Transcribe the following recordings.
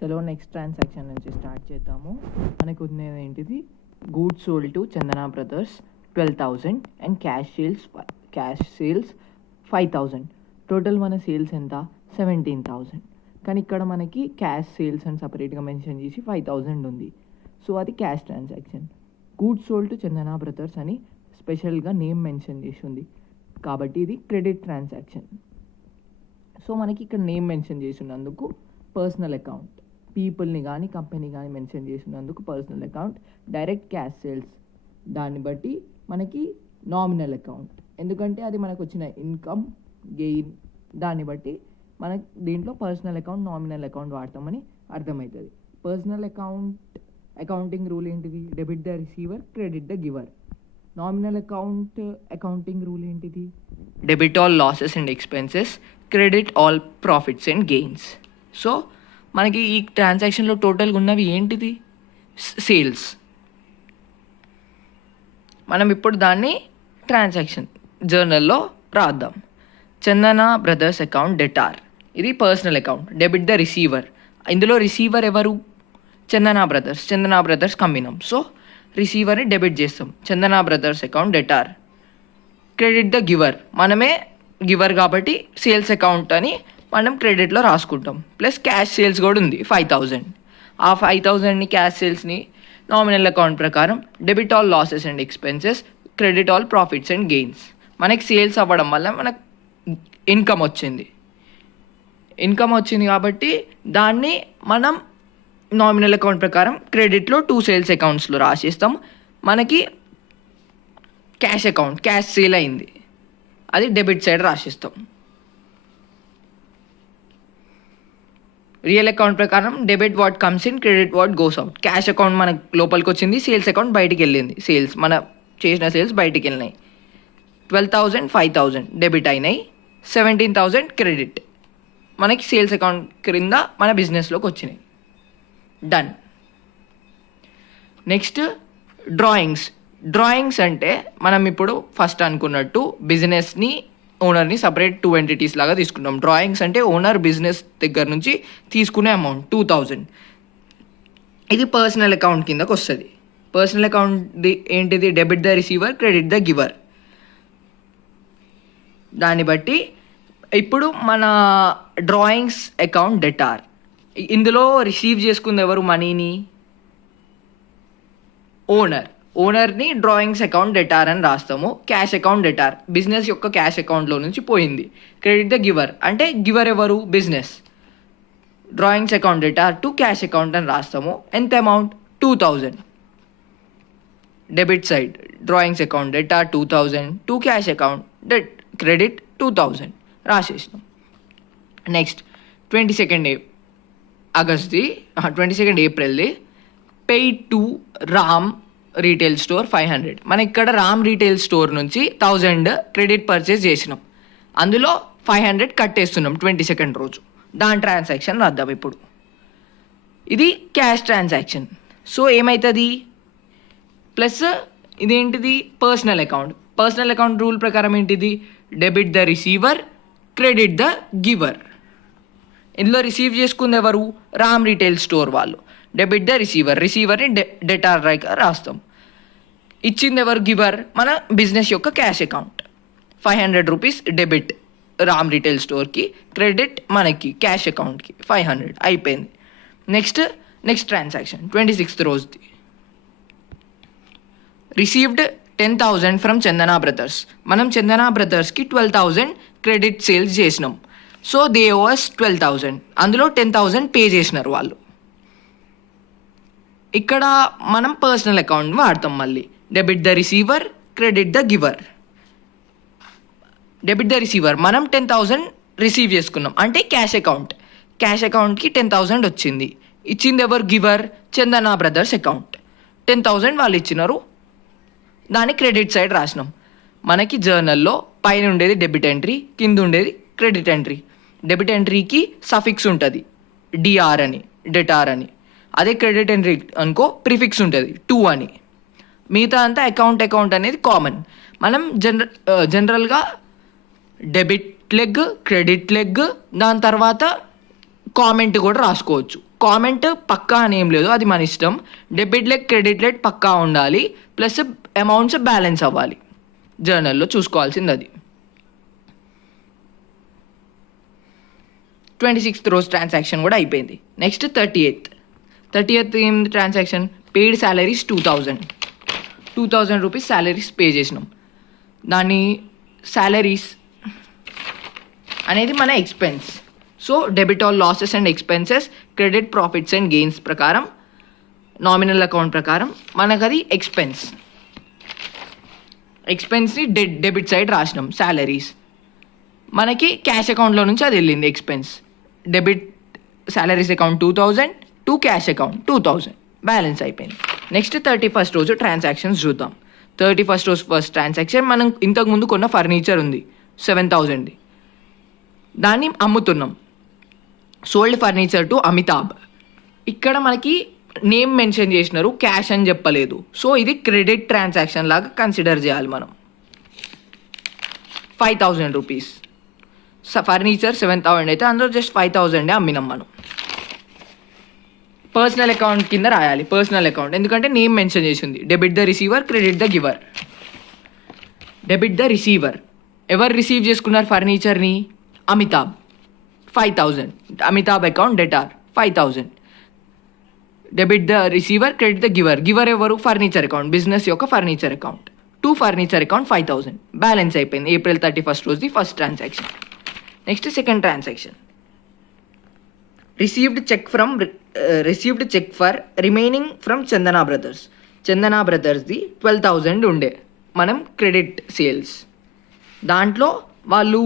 చలో next transaction నుంచి start చేద్దాము. మనకు ఉన్నది ఏంటిది, goods sold to Chandana brothers 12,000 and cash sales 5,000. Total మన సేల్స్ ఎంత 17,000. కానీ ఇక్కడ మనకి క్యాష్ సేల్స్ అని సపరేట్గా మెన్షన్ చేసి 5,000 ఉంది. సో అది cash transaction. Goods sold to Chandana brothers అని స్పెషల్గా నేమ్ మెన్షన్ చేసి ఉంది కాబట్టి ఇది క్రెడిట్ ట్రాన్సాక్షన్. సో మనకి ఇక్కడ నేమ్ మెన్షన్ చేసినందుకు పర్సనల్ అకౌంట్, పీపుల్ని కానీ కంపెనీ కానీ మెన్షన్ చేసినందుకు personal account. Direct cash sales దాన్ని బట్టి మనకి నామినల్ అకౌంట్, ఎందుకంటే అది మనకు వచ్చిన ఇన్కమ్ గెయిన్ దాన్ని బట్టి మనకి దీంట్లో పర్సనల్ అకౌంట్ నామినల్ అకౌంట్ వాడతామని అర్థమవుతుంది. పర్సనల్ అకౌంటింగ్ రూల్ ఏంటిది, debit the receiver credit the giver. Nominal accounting rule ఏంటిది, debit all losses and expenses credit all profits and gains. So మనకి ఈ ట్రాన్సాక్షన్లో టోటల్గా ఉన్నవి ఏంటిది, సేల్స్. మనం ఇప్పుడు దాన్ని ట్రాన్సాక్షన్ జర్నల్లో రాద్దాం. చందన బ్రదర్స్ అకౌంట్ డెటార్, ఇది personal account. Debit the receiver, ఇందులో రిసీవర్ ఎవరు, చందన బ్రదర్స్ కమ్మినాం. సో రిసీవర్ని డెబిట్ చేస్తాం, Chandana brothers account debtor. Credit the giver, మనమే గివర్ కాబట్టి సేల్స్ అకౌంట్ అని మనం క్రెడిట్లో రాసుకుంటాం. ప్లస్ క్యాష్ సేల్స్ కూడా ఉంది 5,000. ఆ 5,000ని క్యాష్ సేల్స్ని నామినల్ అకౌంట్ ప్రకారం debit all losses and expenses credit all profits and gains. మనకి సేల్స్ అవ్వడం వల్ల మనకు ఇన్కమ్ వచ్చింది కాబట్టి దాన్ని మనం నామినల్ అకౌంట్ ప్రకారం క్రెడిట్లో 2 సేల్స్ అకౌంట్స్లో రాసేస్తాం. మనకి క్యాష్ సేల్ అయింది, అది డెబిట్ సైడ్ రాసిస్తాం. రియల్ అకౌంట్ ప్రకారం debit what comes in, credit what goes out. Cash account మనకు లోపలికి వచ్చింది, సేల్స్ అకౌంట్ బయటికి వెళ్ళింది. మన చేసిన సేల్స్ బయటికి వెళ్ళినాయి. 12,000 5,000 డెబిట్ అయినాయి, 17,000 క్రెడిట్ మనకి సేల్స్ అకౌంట్ క్రింద మన బిజినెస్లోకి వచ్చినాయి. డన్. నెక్స్ట్ డ్రాయింగ్స్ అంటే మనం ఇప్పుడు ఫస్ట్ అనుకున్నట్టు బిజినెస్ని ఓనర్ని సపరేట్ 2 ఎంటిటీస్ లాగా తీసుకున్నాం. డ్రాయింగ్స్ అంటే ఓనర్ బిజినెస్ దగ్గర నుంచి తీసుకునే అమౌంట్ 2,000. ఇది పర్సనల్ అకౌంట్ కిందకు వస్తుంది. పర్సనల్ అకౌంట్ ఏంటిది, debit the receiver credit the giver. దాన్ని బట్టి ఇప్పుడు మన డ్రాయింగ్స్ అకౌంట్ డెటార్. ఇందులో రిసీవ్ చేసుకుంది ఎవరు మనీని, ఓనర్ని డ్రాయింగ్స్ అకౌంట్ డెటార్ అని రాస్తాము. క్యాష్ అకౌంట్ డెటార్, బిజినెస్ యొక్క క్యాష్ అకౌంట్లో నుంచి పోయింది. క్రెడిట్ ద గివర్ అంటే గివర్ ఎవరు, business. Drawings account debtor to cash account అని రాస్తాము. ఎంత amount 2,000. Debit side drawings account debtor 2,000 to cash account credit 2,000 రాసేసినాం. Next 22 ఏప్రిల్ది paid to Ram retail store 500. మనం ఇక్కడ రామ్ రీటైల్ స్టోర్ నుంచి 1,000 క్రెడిట్ పర్చేస్ చేసినాం, అందులో 500 కట్టేస్తున్నాం 22 రోజు. దాని ట్రాన్సాక్షన్ రాద్దాం ఇప్పుడు. ఇది క్యాష్ ట్రాన్సాక్షన్. సో ఏమవుతుంది, ప్లస్ ఇదేంటిది పర్సనల్ అకౌంట్ రూల్ ప్రకారం ఏంటిది, debit the receiver credit the giver. ఇందులో రిసీవ్ చేసుకుంది ఎవరు, రామ్ రీటైల్ స్టోర్ వాళ్ళు. డెబిట్ ద రిసీవర్ని డెటార్ రాస్తాం. ఇచ్చింది ఎవరు, గివర్, మన బిజినెస్ యొక్క cash account. 500 rupees debit Ram retail స్టోర్కి, క్రెడిట్ మనకి క్యాష్ అకౌంట్కి 500 అయిపోయింది. నెక్స్ట్ ట్రాన్సాక్షన్ 26th రోజుది. Received 10,000 from Chandana brothers. మనం చందన బ్రదర్స్కి 12,000 క్రెడిట్ సేల్స్ చేసినాం. సో దే ఓస్ 12,000, అందులో 10,000 పే చేసినారు వాళ్ళు. ఇక్కడ మనం పర్సనల్ అకౌంట్ వాడతాం మళ్ళీ. Debit the receiver credit the giver. Debit the receiver, మనం 10,000 రిసీవ్ చేసుకున్నాం అంటే క్యాష్ అకౌంట్కి 10,000 వచ్చింది. ఇచ్చింది ఎవరు, గివర్, చందన బ్రదర్స్ అకౌంట్. 10,000 వాళ్ళు ఇచ్చినారు, దాన్ని క్రెడిట్ సైడ్ రాసినాం. మనకి జర్నల్లో పైన ఉండేది డెబిట్ ఎంట్రీ, కింద ఉండేది క్రెడిట్ ఎంట్రీ. డెబిట్ ఎంట్రీకి సఫిక్స్ ఉంటుంది, డిఆర్ అని, డెటార్ అని. అదే క్రెడిట్ ఎంట్రీ అనుకో ప్రిఫిక్స్ ఉంటుంది 2 అని. మిగతా అంతా అకౌంట్ అనేది కామన్. మనం జనరల్గా డెబిట్ లెగ్, క్రెడిట్ లెగ్, దాని తర్వాత కామెంట్ కూడా రాసుకోవచ్చు. కామెంట్ పక్కా అని ఏం లేదు, అది మన ఇష్టం. డెబిట్ లెట్ క్రెడిట్ లెట్ పక్కా ఉండాలి, ప్లస్ అమౌంట్స్ బ్యాలెన్స్ అవ్వాలి. జర్నల్లో చూసుకోవాల్సింది అది. 26th రోజు ట్రాన్సాక్షన్ కూడా అయిపోయింది. నెక్స్ట్ 30th ఏం transaction? Paid salaries 2000 rupees salaries pay చేసినాం. దాన్ని శాలరీస్ అనేది మన expense. So debit all losses and expenses, credit profits and gains ప్రకారం, నామినల్ అకౌంట్ ప్రకారం మనకు అది ఎక్స్పెన్స్ని డెబిట్ సైడ్ రాసినాం. శాలరీస్ మనకి క్యాష్ అకౌంట్లో నుంచి అది వెళ్ళింది expense. Debit salaries account 2000 to cash account 2000, balance అయిపోయింది. నెక్స్ట్ 31st రోజు ట్రాన్సాక్షన్స్ చూద్దాం. 31st రోజు ఫస్ట్ ట్రాన్సాక్షన్, మనం ఇంతకుముందు కొన్న ఫర్నిచర్ ఉంది 7000ది, దాన్ని అమ్ముతున్నాం. Sold furniture to Amitabh. ఇక్కడ మనకి నేమ్ మెన్షన్ చేసినారు, క్యాష్ అని చెప్పలేదు. సో ఇది క్రెడిట్ ట్రాన్సాక్షన్ లాగా కన్సిడర్ చేయాలి మనం. 5000 రూపీస్ ఫర్నిచర్ 7000 అయితే అందులో జస్ట్ 5000 అమ్మినాం మనం. పర్సనల్ అకౌంట్ కింద రాయాలి, పర్సనల్ అకౌంట్, ఎందుకంటే నేమ్ మెన్షన్ చేసింది. Debit the receiver, credit the giver. Debit the receiver, ఎవరు రిసీవ్ చేసుకున్నారు ఫర్నిచర్ని? Amitabh, 5000. Amitabh account debtor 5000. Debit the receiver, credit the giver. Giver ఎవరు? ఫర్నిచర్ అకౌంట్, బిజినెస్ యొక్క furniture account. To furniture account 5000, balance అయిపోయింది. April 31st రోజుది first transaction. Next second transaction, received cheque for remaining from Chandana brothers. Chandana బ్రదర్స్ది 12,000 ఉండే మనం credit sales. దాంట్లో వాళ్ళు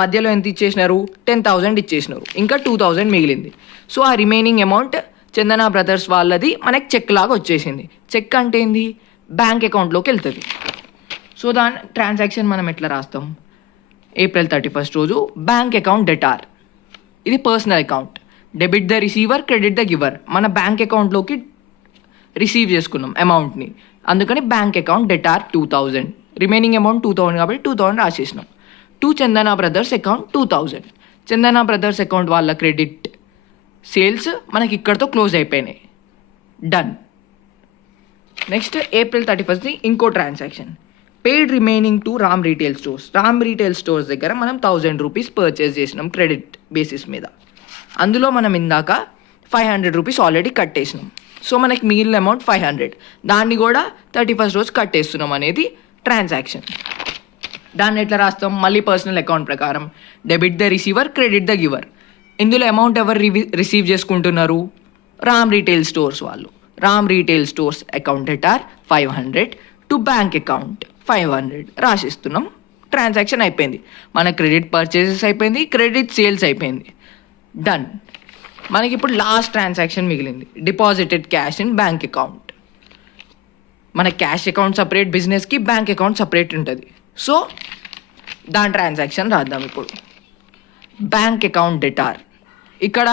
మధ్యలో ఎంత ఇచ్చేసినారు? 10,000 ఇచ్చేసినారు, ఇంకా 2,000 మిగిలింది. సో ఆ రిమైనింగ్ అమౌంట్ చందనా బ్రదర్స్ వాళ్ళది మనకి చెక్ లాగా వచ్చేసింది. చెక్ అంటే ఏంది? బ్యాంక్ అకౌంట్లోకి వెళ్తుంది. సో దాని ట్రాన్సాక్షన్ మనం ఎట్లా రాస్తాం? April 31st రోజు బ్యాంక్ అకౌంట్ డెటార్, ఇది personal account. Debit the receiver, credit the giver. మన బ్యాంక్ అకౌంట్లోకి రిసీవ్ చేసుకున్నాం అమౌంట్ని, అందుకని bank account debtor 2000. Remaining amount 2000 కాబట్టి 2000 రాసేసినాం. To Chandana brothers account 2000. Chandana brothers account వాళ్ళ క్రెడిట్ సేల్స్ మనకి ఇక్కడతో క్లోజ్ అయిపోయినాయి, డన్. నెక్స్ట్ April 31st ఇంకో transaction, paid remaining to Ram retail stores. Ram retail stores దగ్గర మనం 1000 రూపీస్ పర్చేస్ చేసినాం క్రెడిట్ బేసిస్ మీద. అందులో మనం ఇందాక 500 రూపీస్ ఆల్రెడీ కట్టేసినాం. సో మనకి మిగిలిన అమౌంట్ 500, దాన్ని కూడా 31st రోజు కట్టేస్తున్నాం అనేది ట్రాన్సాక్షన్. దాన్ని ఎట్లా రాస్తాం? మళ్ళీ పర్సనల్ అకౌంట్ ప్రకారం, debit the receiver, credit the giver. ఇందులో అమౌంట్ ఎవరు రిసీవ్ చేసుకుంటున్నారు? రామ్ రీటైల్ స్టోర్స్ వాళ్ళు. Ram retail stores account debtor 500 to bank account 500 రాసిస్తున్నాం. ట్రాన్సాక్షన్ అయిపోయింది. మన క్రెడిట్ పర్చేసెస్ అయిపోయింది, క్రెడిట్ సేల్స్ అయిపోయింది, డన్. మనకి ఇప్పుడు లాస్ట్ ట్రాన్సాక్షన్ మిగిలింది, deposited cash in bank account. మన క్యాష్ అకౌంట్ సపరేట్, బిజినెస్కి బ్యాంక్ అకౌంట్ సపరేట్ ఉంటుంది. సో దాని ట్రాన్సాక్షన్ రాద్దాం ఇప్పుడు. బ్యాంక్ అకౌంట్ డెటార్, ఇక్కడ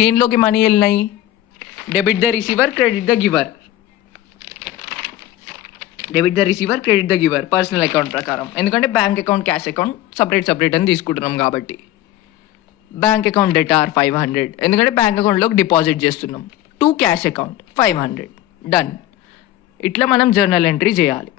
దేనిలోకి మనీ వెళ్ళినాయి? Debit the receiver, credit the giver. Debit the receiver, credit the giver personal account ప్రకారం, ఎందుకంటే bank account cash account separate అని తీసుకుంటున్నాం కాబట్టి. బ్యాంక్ అకౌంట్ డెటార్ 500, ఎందుకంటే బ్యాంక్ అకౌంట్లోకి డిపాజిట్ చేస్తున్నాం. To cash account 500, done. ఇట్లా మనం జర్నల్ ఎంట్రీ చేయాలి.